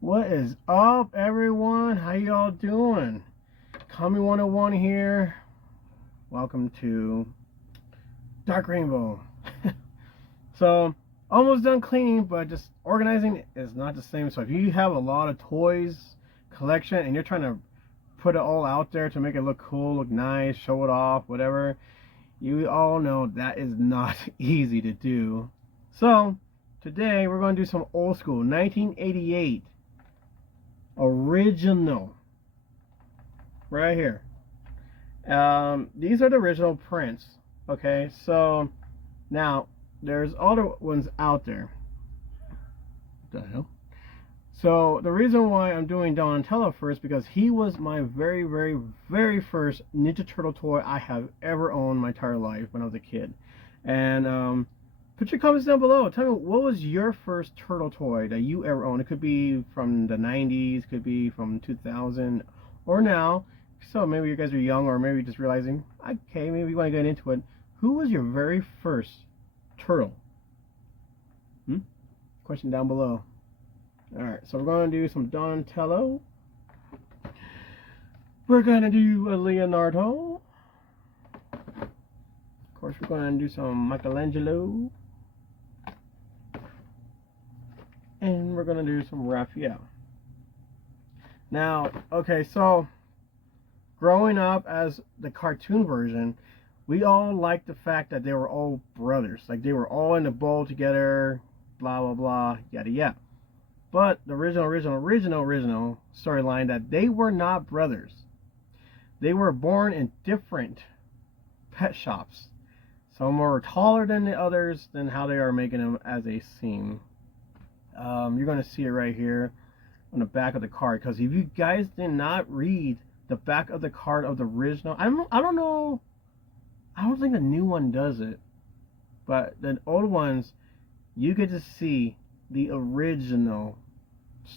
What is up, everyone? How y'all doing? Kami 101 here. Welcome to Dark Rainbow. So, almost done cleaning, but just organizing is not the same. So if you have a lot of toys collection and you're trying to put it all out there to make it look cool, look nice, show it off, whatever, you all know that is not easy to do. So today we're going to do some old school 1988 original right here. These are the original prints. Okay, so now there's other ones out there. What the hell? So the reason why I'm doing Donatello first, because he was my very first Ninja Turtle toy I have ever owned my entire life when I was a kid. And put your comments down below. Tell me, what was your first turtle toy that you ever owned? It could be from the 90s, could be from 2000 or now. So maybe you guys are young, or maybe just realizing, okay, maybe you want to get into it. Who was your very first turtle? Question down below. Alright, so we're going to do some Donatello. We're going to do a Leonardo. Of course, we're going to do some Michelangelo. And we're going to do some Raphael. Now, okay, so growing up as the cartoon version, we all liked the fact that they were all brothers. Like, they were all in the bowl together, blah, blah, blah, yada, yada. But the original storyline, that they were not brothers. They were born in different pet shops. Some were taller than the others, than how they are making them as they seem. You're going to see it right here on the back of the card. Because if you guys did not read the back of the card of the original, I don't know. I don't think the new one does it. But the old ones, you get to see the original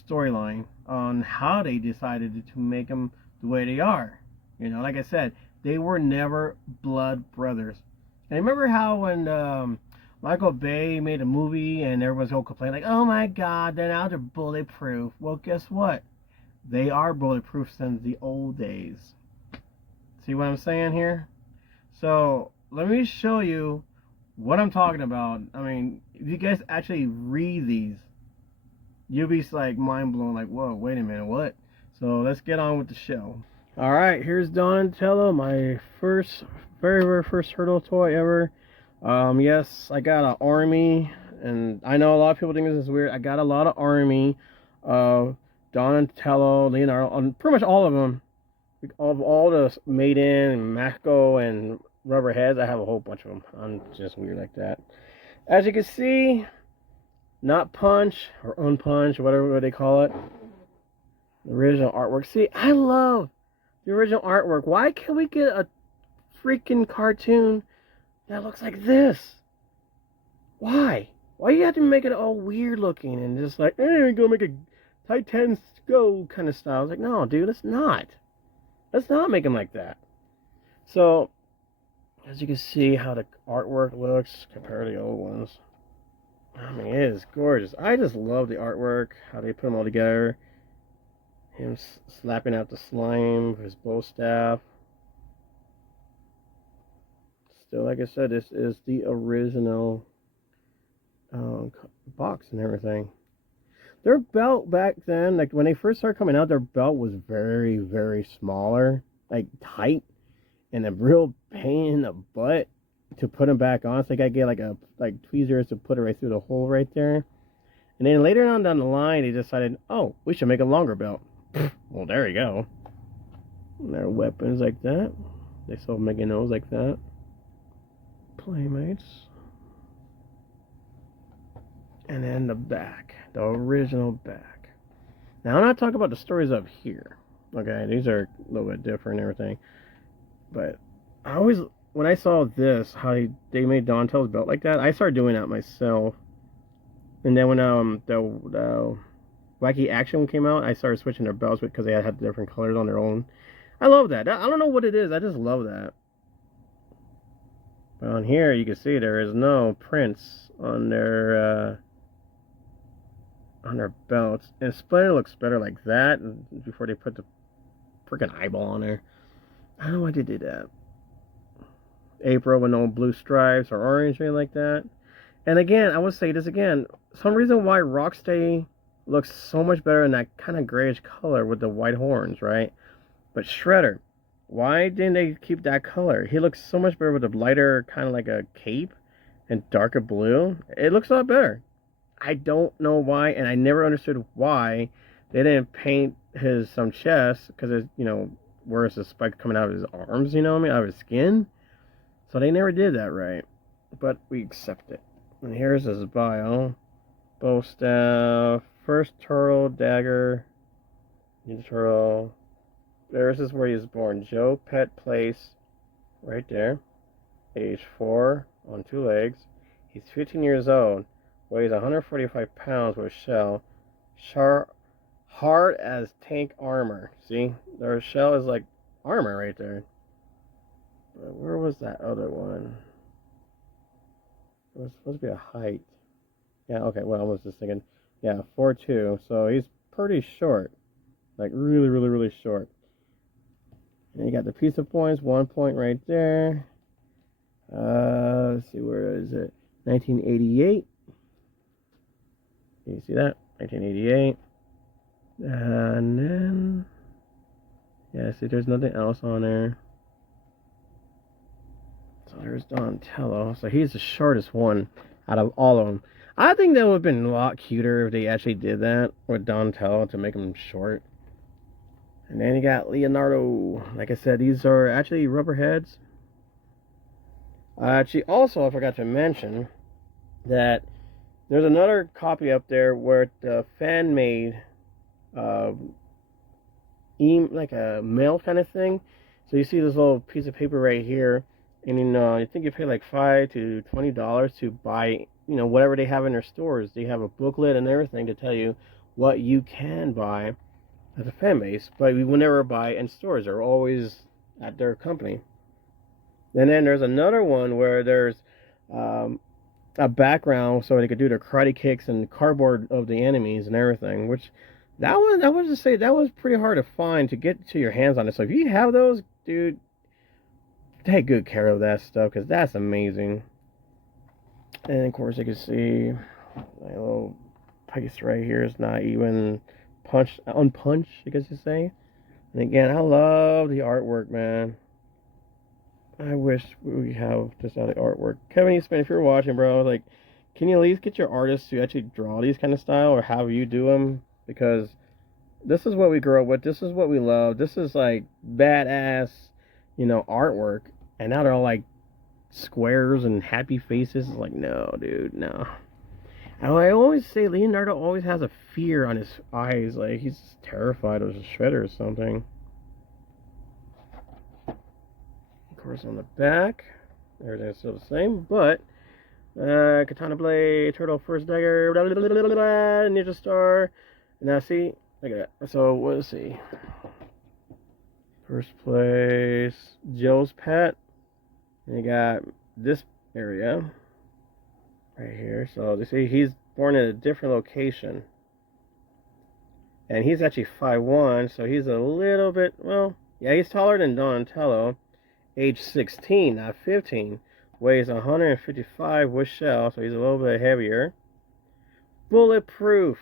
storyline on how they decided to make them the way they are. You know, like I said, they were never blood brothers. And remember how when Michael Bay made a movie and everyone's all complaining, like, oh my god, now they're bulletproof. Well, guess what? They are bulletproof since the old days. See what I'm saying here? So let me show you what I'm talking about. I mean, if you guys actually read these, you'll be like mind blown, like, whoa, wait a minute, what? So let's get on with the show. All right, here's Donatello, my very first turtle toy ever. Yes, I got an army, and I know a lot of people think this is weird. I got a lot of army of Donatello, Leonardo, pretty much all of them. Of all the Maiden and Mako and Rubber Heads, I have a whole bunch of them. I'm just weird like that. As you can see, not punch or unpunch, whatever they call it. The original artwork. See, I love the original artwork. Why can't we get a freaking cartoon that looks like this? Why? Why you have to make it all weird looking and just like, hey, we're gonna make a Titans Go kind of style? I was like, no, dude, let's not. Let's not make them like that. So, as you can see how the artwork looks compared to the old ones. I mean, it is gorgeous. I just love the artwork, how they put them all together. Him slapping out the slime with his bow staff. Still, like I said, this is the original box and everything. Their belt back then, like when they first started coming out, their belt was very smaller, like tight, and a real pain in the butt to put them back on. So I gotta get like tweezers to put it right through the hole right there. And then later on down the line, they decided, oh, we should make a longer belt. Well, there you go. And their weapons like that. They still making those like that. Playmates. And then the back. The original back. Now, I'm not talking about the stories up here. Okay, these are a little bit different and everything. But I always, when I saw this, how they made Donatello's belt like that, I started doing that myself. And then when the Wacky Action came out, I started switching their belts because they had different colors on their own. I love that. I don't know what it is. I just love that. But on here, you can see there is no prints on their on their belts. And Splinter looks better like that before they put the freaking eyeball on there. I don't know why they did that. April with no blue stripes or orange or anything like that. And again, I would say this again. Some reason why Rocksteady looks so much better in that kind of grayish color with the white horns, right? But Shredder, why didn't they keep that color? He looks so much better with a lighter, kind of like a cape and darker blue. It looks a lot better. I don't know why, and I never understood why they didn't paint his some chest because it's where's the spike coming out of his arms? You know what I mean, out of his skin. So they never did that right, but we accept it. And here's his bio: bow staff, first turtle, dagger, Ninja Turtle. This is where he was born. Joe Pet Place, right there. Age 4, on 2 legs. He's 15 years old. Weighs 145 pounds with shell. Hard as tank armor. See? Their shell is like armor right there. But where was that other one? It was supposed to be a height. Yeah, okay, well, I was just thinking. Yeah, 4'2". So he's pretty short. Like really, really, really short. And you got the pizza points, 1 point right there. Let's see, where is it? 1988. You see that? 1988. And then, yeah, see, there's nothing else on there. So there's Donatello. So he's the shortest one out of all of them. I think that would have been a lot cuter if they actually did that with Donatello to make him short. And then you got Leonardo. Like I said, these are actually rubber heads. Actually, also, I forgot to mention that there's another copy up there where the fan made like a mail kind of thing. So you see this little piece of paper right here, and I think you pay like $5 to $20 to buy whatever they have in their stores. They have a booklet and everything to tell you what you can buy as a fan base, but we will never buy in stores. They're always at their company. And then there's another one where there's a background so they could do their karate kicks and cardboard of the enemies and everything, which that one, I would just say that was pretty hard to find to get to your hands on it. So if you have those, dude, take good care of that stuff because that's amazing. And of course you can see my little piece right here is not even unpunched, I guess you say. And again, I love the artwork, man. I wish we have this other artwork. Kevin Eastman, if you're watching, bro, like, can you at least get your artists to actually draw these kind of style or have you do them? Because this is what we grew up with. This is what we love. This is like badass, artwork. And now they're all like squares and happy faces. It's like, no, dude, no. And I always say Leonardo always has a fear on his eyes. Like, he's terrified of a shredder or something. Of course, on the back, everything's still the same, but katana blade, turtle, first dagger, blah, blah, blah, blah, blah, blah, ninja star. Now, see, look at that. So, let's see. First place, Joe's pet. And you got this area right here. So, you see, he's born in a different location. And he's actually 5'1", so he's a little bit, well, yeah, he's taller than Donatello. Age 16, not 15. Weighs 155 with shell, so he's a little bit heavier. Bulletproof.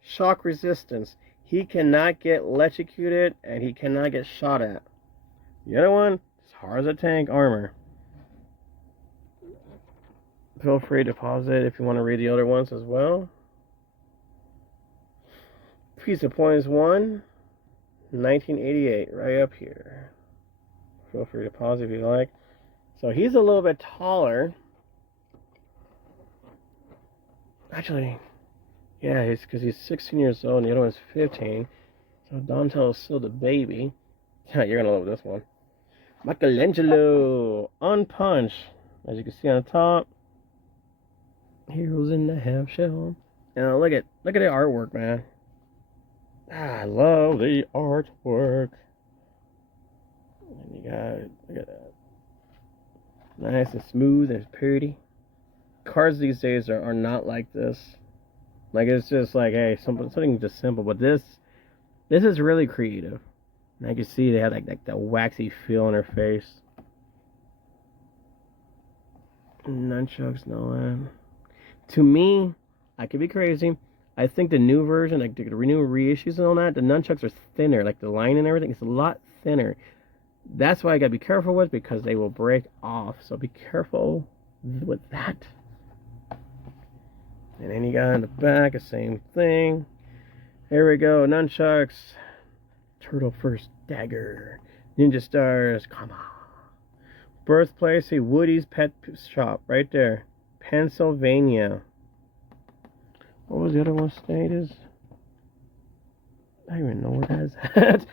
Shock resistance. He cannot get electrocuted, and he cannot get shot at. The other one is hard as a tank armor. Feel free to pause it if you want to read the other ones as well. Piece of Points 1, 1988, right up here. Feel free to pause if you like. So he's a little bit taller. Actually, yeah, it's because he's 16 years old and the other one's 15. So Donatello's still the baby. Yeah, you're gonna love this one. Michelangelo, unpunched. As you can see on the top. Heroes in the half shell. Now look at the artwork, man. I love the artwork. And you got it. Look at that. Nice and smooth and pretty. Cards these days are not like this. Like it's just like, hey, something just simple, but this is really creative. And I can see they had like that waxy feel on her face. Nunchucks, no. To me, I could be crazy. I think the new version, like the new reissues and all that, the nunchucks are thinner. Like the line and everything is a lot thinner. That's why I gotta be careful with because they will break off. So be careful with that. And then you got in the back the same thing. Here we go, nunchucks. Turtle first dagger. Ninja stars. Come on. Birthplace, see Woody's Pet Shop right there. Pennsylvania. What was the other one state is? I don't even know where that is at.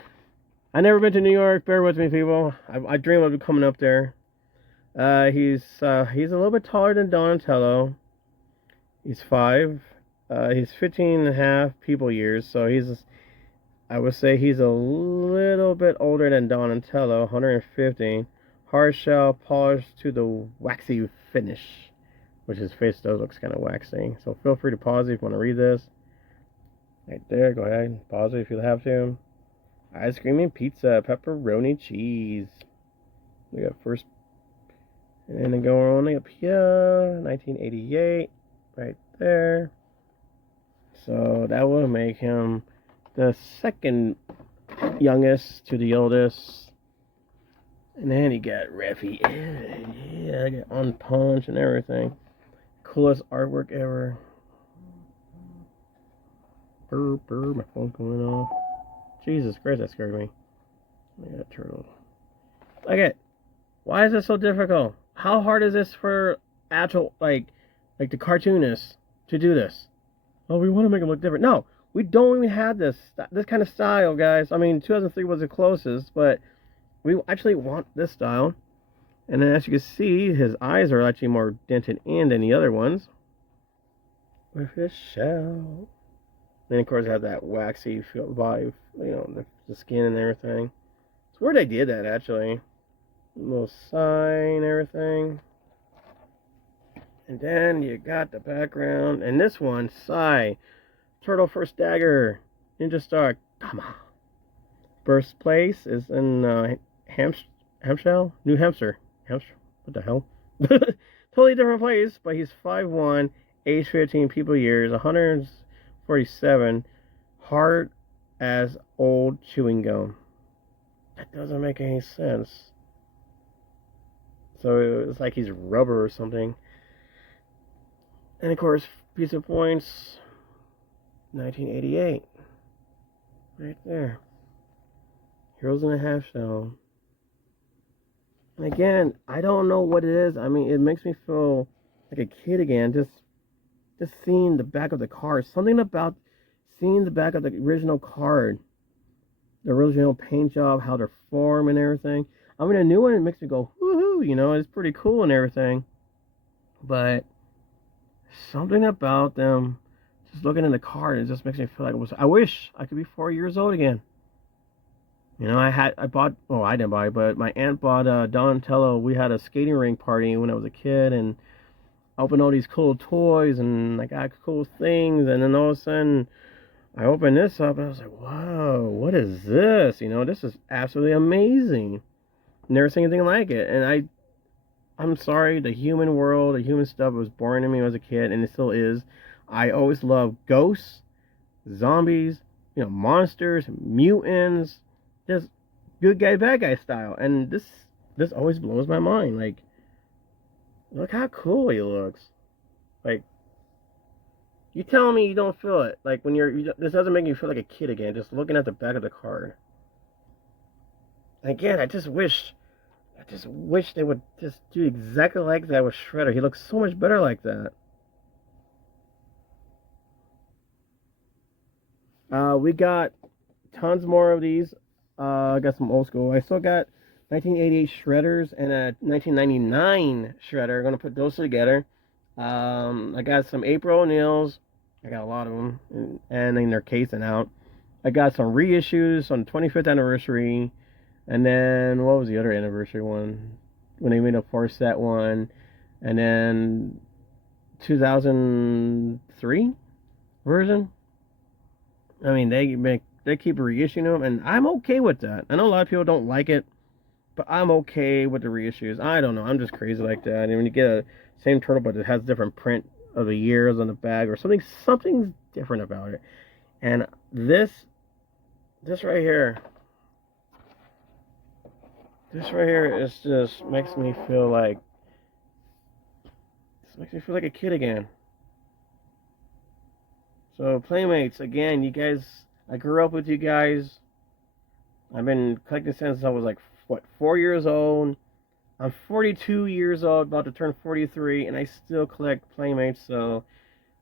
I never been to New York. Bear with me, people. I dream of coming up there. He's a little bit taller than Donatello. He's 5. He's 15 and a half people years, so I would say he's a little bit older than Donatello, 115. Hard shell, polished to the waxy finish, which his face does looks kind of waxy. So feel free to pause if you want to read this. Right there, go ahead, pause it if you have to. Ice cream and pizza, pepperoni cheese. We got first, and then going on up here, 1988, right there. So that will make him the second youngest to the oldest. And then he got Raphael. Yeah, I got on punch and everything. Coolest artwork ever. Brr, my phone's going off. Jesus Christ, that scared me. Look at that turtle. Okay, why is this so difficult? How hard is this for actual, like the cartoonists to do this? Oh, we want to make them look different. No, we don't even have this kind of style, guys. I mean, 2003 was the closest, but we actually want this style. And then as you can see, his eyes are actually more dented in than the other ones. With his shell. Then of course I have that waxy feel vibe, you know, the skin and everything. It's where they did that actually. A little sign, everything. And then you got the background. And this one, Psy. Turtle first dagger. Ninja star. Come on. Birthplace is in Hampshire? New Hampshire. Hampshire? What the hell? Totally different place, but he's 5'1", age 15, people years, 147, hard as old chewing gum. That doesn't make any sense. So it's like he's rubber or something. And of course, piece of points, 1988. Right there. Heroes in a half shell. And again, I don't know what it is. I mean, it makes me feel like a kid again. Just seeing the back of the card. Something about seeing the back of the original card. The original paint job, how they're formed and everything. I mean, a new one, it makes me go, woohoo, you know, it's pretty cool and everything. But something about them, just looking at the card, it just makes me feel like I wish I could be 4 years old again. You know, I didn't buy it, but my aunt bought Donatello. We had a skating rink party when I was a kid, and I opened all these cool toys, and I got cool things, and then all of a sudden, I opened this up, and I was like, wow, what is this? You know, this is absolutely amazing. Never seen anything like it, and I'm sorry, the human world, the human stuff was boring to me when I was a kid, and it still is. I always loved ghosts, zombies, you know, monsters, mutants, just good guy, bad guy style. And this always blows my mind. Like, look how cool he looks. Like, you telling me you don't feel it? Like when this doesn't make you feel like a kid again. Just looking at the back of the card. And again, I just wish they would just do exactly like that with Shredder. He looks so much better like that. We got tons more of these. I got some old school. I still got 1988 Shredders and a 1999 Shredder. I'm going to put those together. I got some April O'Neil's. I got a lot of them. And then they're casing out. I got some reissues on the 25th anniversary. And then, what was the other anniversary one? When they made a 4-set one. And then 2003? version. I mean, they keep reissuing them, and I'm okay with that. I know a lot of people don't like it, but I'm okay with the reissues. I don't know. I'm just crazy like that. And when you get a same turtle, but it has different print of the years on the bag or something's different about it. And this right here, is just makes me feel like a kid again. So Playmates, again, you guys, I grew up with you guys. I've been collecting since I was like, what, 4 years old. I'm 42 years old, about to turn 43, and I still collect Playmates. So,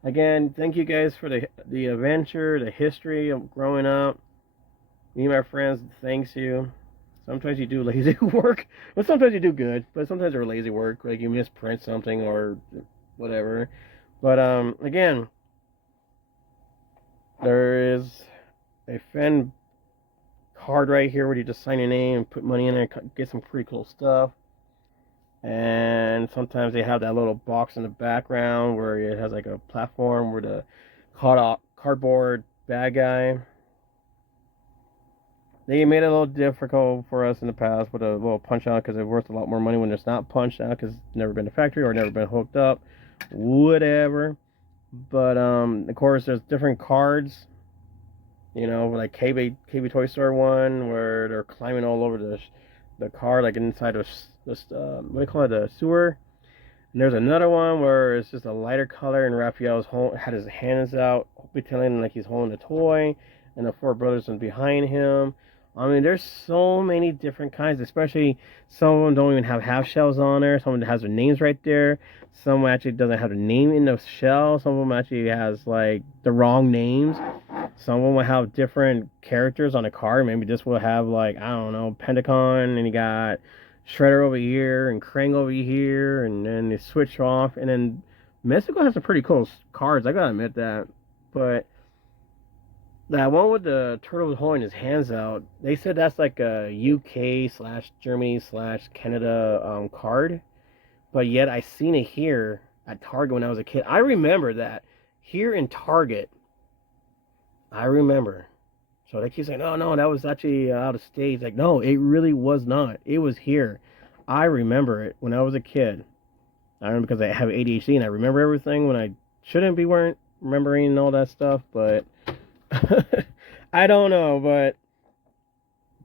again, thank you guys for the adventure, the history of growing up. Me and my friends, thanks you. Sometimes you do lazy work, but sometimes you do good. But sometimes they're lazy work, like you misprint something or whatever. But again, there is a fan card right here where you just sign your name and put money in there and get some pretty cool stuff. And sometimes they have that little box in the background where it has like a platform where the cardboard bad guy. They made it a little difficult for us in the past with a little punch out because it's worth a lot more money when it's not punched out because it's never been a factory or never been hooked up, whatever. But of course, there's different cards. You know, like KB Toy Store one where they're climbing all over the car, like inside of this what do you call it, the sewer. And there's another one where it's just a lighter color, and Raphael's had his hands out, pretending like he's holding a toy, and the four brothers are behind him. I mean, there's so many different kinds, especially some of them don't even have half shells on there. Some of them has their names right there. Some actually doesn't have the name in the shell. Some of them actually has like the wrong names. Some of them will have different characters on the card. Maybe this will have like, I don't know, Pentacon, and you got Shredder over here and Krang over here, and then they switch off. And then Mexico has some pretty cool cards, I gotta admit that. But that one with the turtle holding his hands out, they said that's like a UK/Germany/Canada card. But yet I seen it here at Target when I was a kid. I remember that here in Target. I remember. So they keep saying, "Oh no, that was actually out of state." Like, no, it really was not. It was here. I remember it when I was a kid. I remember because I have ADHD and I remember everything when I shouldn't be remembering all that stuff. But I don't know. But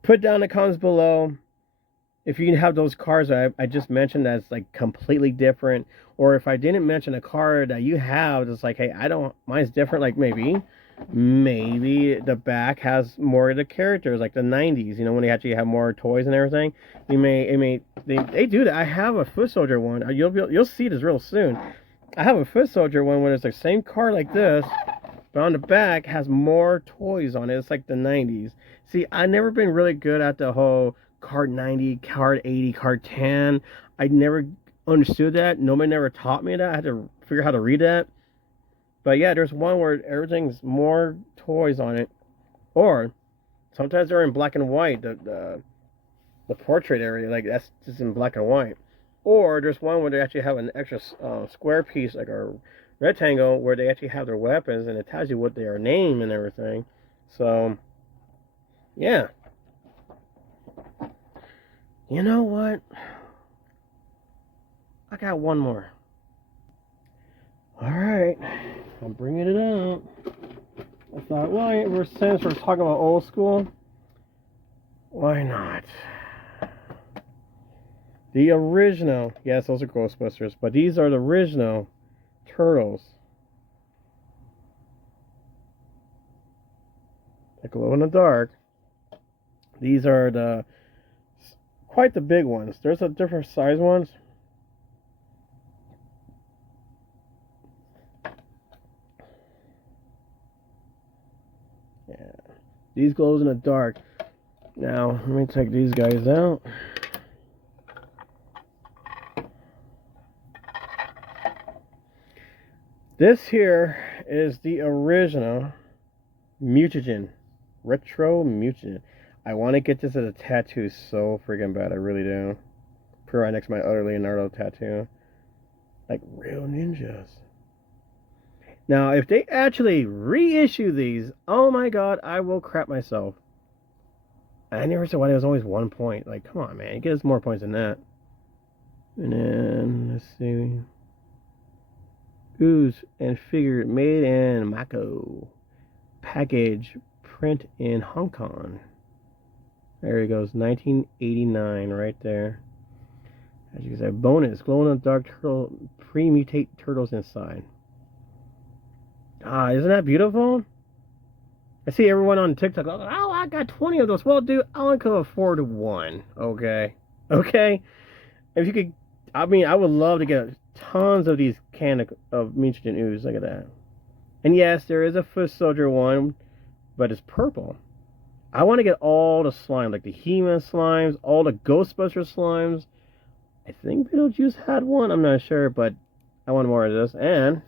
put down the comments below if you have those cards I just mentioned that's like completely different, or if I didn't mention a card that you have that's like, hey, I don't, mine's different. Like maybe the back has more of the characters, like the 90s, you know, when they actually have more toys and everything. They do that. I have a Foot Soldier one. You'll see this real soon. I have a Foot Soldier one where it's the same card like this, but on the back has more toys on it. It's like the 90s. See, I've never been really good at the whole card 90, card 80, card 10. I never understood that. Nobody never taught me that. I had to figure out how to read that. But yeah, there's one where everything's more toys on it. Or sometimes they're in black and white. The portrait area, like that's just in black and white. Or there's one where they actually have an extra square piece, like a rectangle, where they actually have their weapons and it tells you what they are named and everything. So, yeah. You know what? I got one more. Alright. I'm bringing it up. I thought, well, since we're talking about old school, why not? The original, yes, those are Ghostbusters, but these are the original Turtles. They glow in the dark. These are quite the big ones. There's a different size ones. Yeah, these glows in the dark. Now let me take these guys out. This here is the original mutagen, Retromutagen. I want to get this as a tattoo so freaking bad. I really do. Put right next to my other Leonardo tattoo. Like real ninjas. Now, if they actually reissue these, oh my god, I will crap myself. I never said why there was always 1 point. Like, come on, man. Get us more points than that. And then, let's see. Ooze and figure made in Mako. Package print in Hong Kong. There he goes. 1989 right there. As you can see, bonus. Glow-in-the-dark turtle. Pre-mutate turtles inside. Isn't that beautiful? I see everyone on TikTok, oh, I got 20 of those. Well, dude, I only could afford one. Okay. If you could, I mean, I would love to get tons of these of mutagen ooze. Look at that. And yes, there is a foot soldier one, but it's purple. I want to get all the slime, like the He-Man slimes, all the Ghostbuster slimes. I think Beetlejuice had one. I'm not sure, but I want more of this. And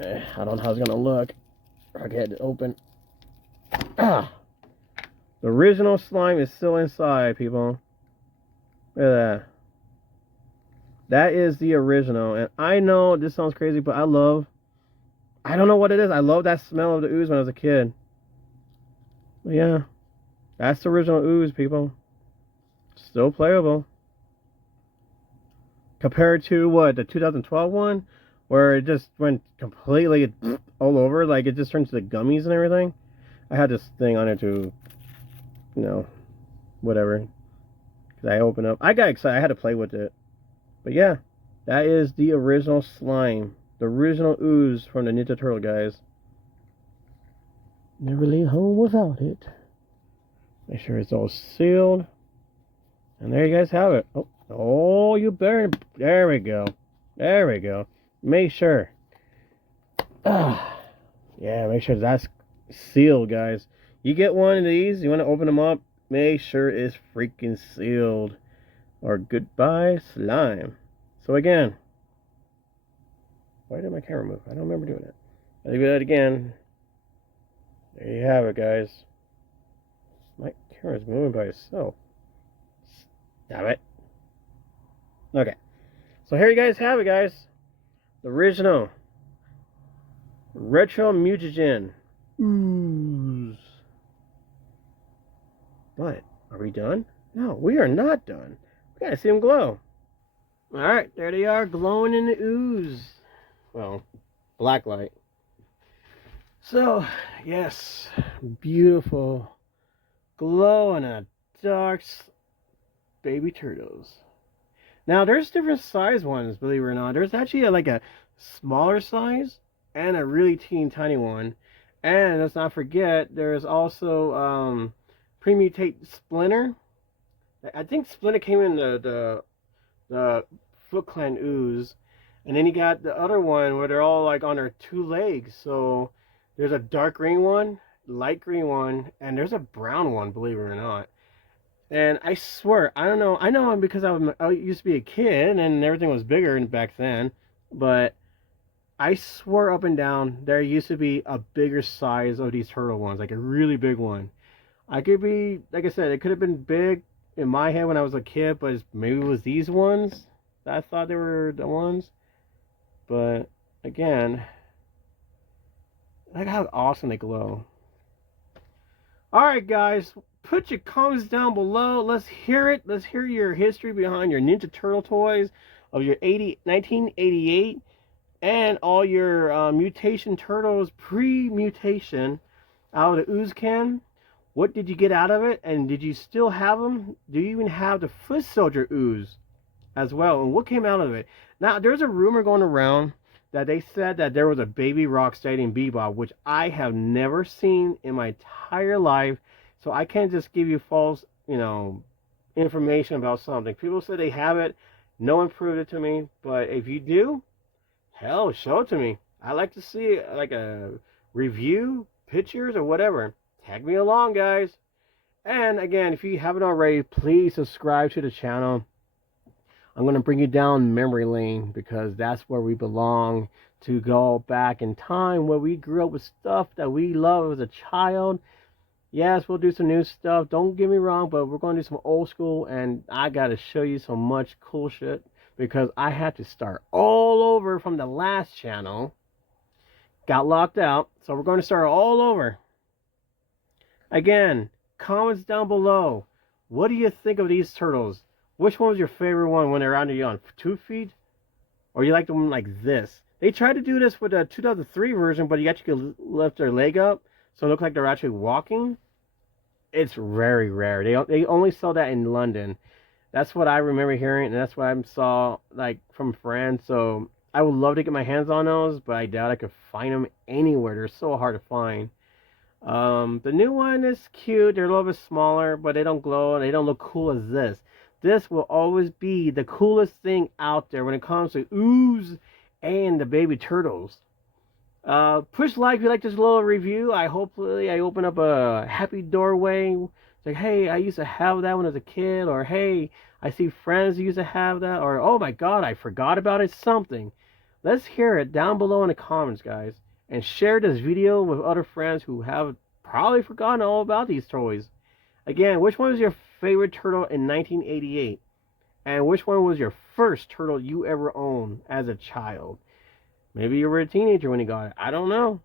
I don't know how it's gonna look. I get it open. The original slime is still inside, people. Look at that. That is the original. And I know this sounds crazy, but I don't know what it is. I love that smell of the ooze when I was a kid. But yeah. That's the original ooze, people. Still playable. Compared to what, the 2012 one? Where it just went completely all over. Like it just turned to the gummies and everything. I had this thing on it to, whatever. Because I opened up. I got excited. I had to play with it. But yeah, that is the original slime. The original ooze from the Ninja Turtle guys. Never leave home without it. Make sure it's all sealed. And there you guys have it. Oh, you better. There we go. There we go. Make sure. Yeah, make sure that's sealed, guys. You get one of these, you want to open them up, make sure it's freaking sealed. Or goodbye, slime. So again, why did my camera move? I don't remember doing it. I'll do that again. There you have it, guys. My camera's moving by itself. Stop it. Okay. So here you guys have it, guys. The original Retromutagen ooze. But are we done? No, we are not done. We gotta see them glow. Alright, there they are, glowing in the ooze. Well, black light. So, yes, beautiful glow in a dark baby turtles. Now, there's different size ones, believe it or not. There's actually like a smaller size and a really teeny tiny one. And let's not forget, there's also Premutate Splinter. I think Splinter came in the Foot Clan ooze. And then you got the other one where they're all like on their 2 legs. So there's a dark green one, light green one, and there's a brown one, believe it or not. And I swear, I don't know. I know because I used to be a kid and everything was bigger back then. But I swear up and down, there used to be a bigger size of these turtle ones. Like a really big one. I could be, like I said, it could have been big in my head when I was a kid. But maybe it was these ones that I thought they were the ones. But again, look how awesome they glow. Alright guys, put your comments down below. Let's hear it. Let's hear your history behind your Ninja Turtle toys of your 1988 and all your mutation turtles pre-mutation out of the ooze can. What did you get out of it? And did you still have them? Do you even have the foot soldier ooze as well? And what came out of it? Now, there's a rumor going around that they said that there was a baby Rocksteady and Bebop, which I have never seen in my entire life. So I can't just give you false, information about something. People say they have it. No one proved it to me. But if you do, hell, show it to me. I like to see like a review, pictures, or whatever. Tag me along, guys. And again, if you haven't already, please subscribe to the channel. I'm going to bring you down memory lane because that's where we belong, to go back in time where we grew up with stuff that we loved as a child. Yes, we'll do some new stuff. Don't get me wrong, but we're going to do some old school, and I got to show you so much cool shit because I had to start all over from the last channel. got locked out. So we're going to start all over. Again, comments down below. What do you think of these turtles? Which one was your favorite one when they're on 2 feet? Or you like the one like this? They tried to do this with the 2003 version, but you actually could lift their leg up so it looked like they're actually walking. It's very rare. They only sell that in London. That's what I remember hearing, and that's what I saw like from friends. So I would love to get my hands on those, but I doubt I could find them anywhere. They're so hard to find. The new one is cute. They're a little bit smaller, but they don't glow and they don't look cool as this. This will always be the coolest thing out there when it comes to ooze and the baby turtles. Push like if you like this little review. Hopefully I open up a happy doorway. It's like, hey, I used to have that when I was a kid, or hey, I see friends who used to have that, or oh my god, I forgot about it. Something. Let's hear it down below in the comments, guys, and share this video with other friends who have probably forgotten all about these toys. Again, which one was your favorite turtle in 1988? And which one was your first turtle you ever owned as a child? Maybe you were a teenager when you got it. I don't know.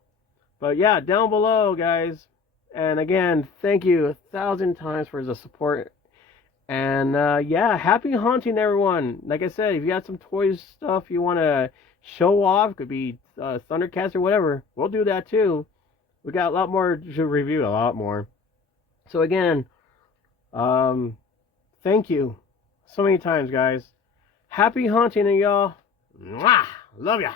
But yeah, down below, guys. And again, thank you 1,000 times for the support. And yeah, happy hunting, everyone. Like I said, if you got some toys stuff you want to show off, could be Thundercats or whatever, we'll do that too. We got a lot more to review, a lot more. So again, thank you so many times, guys. Happy hunting, y'all. Mwah! Love ya.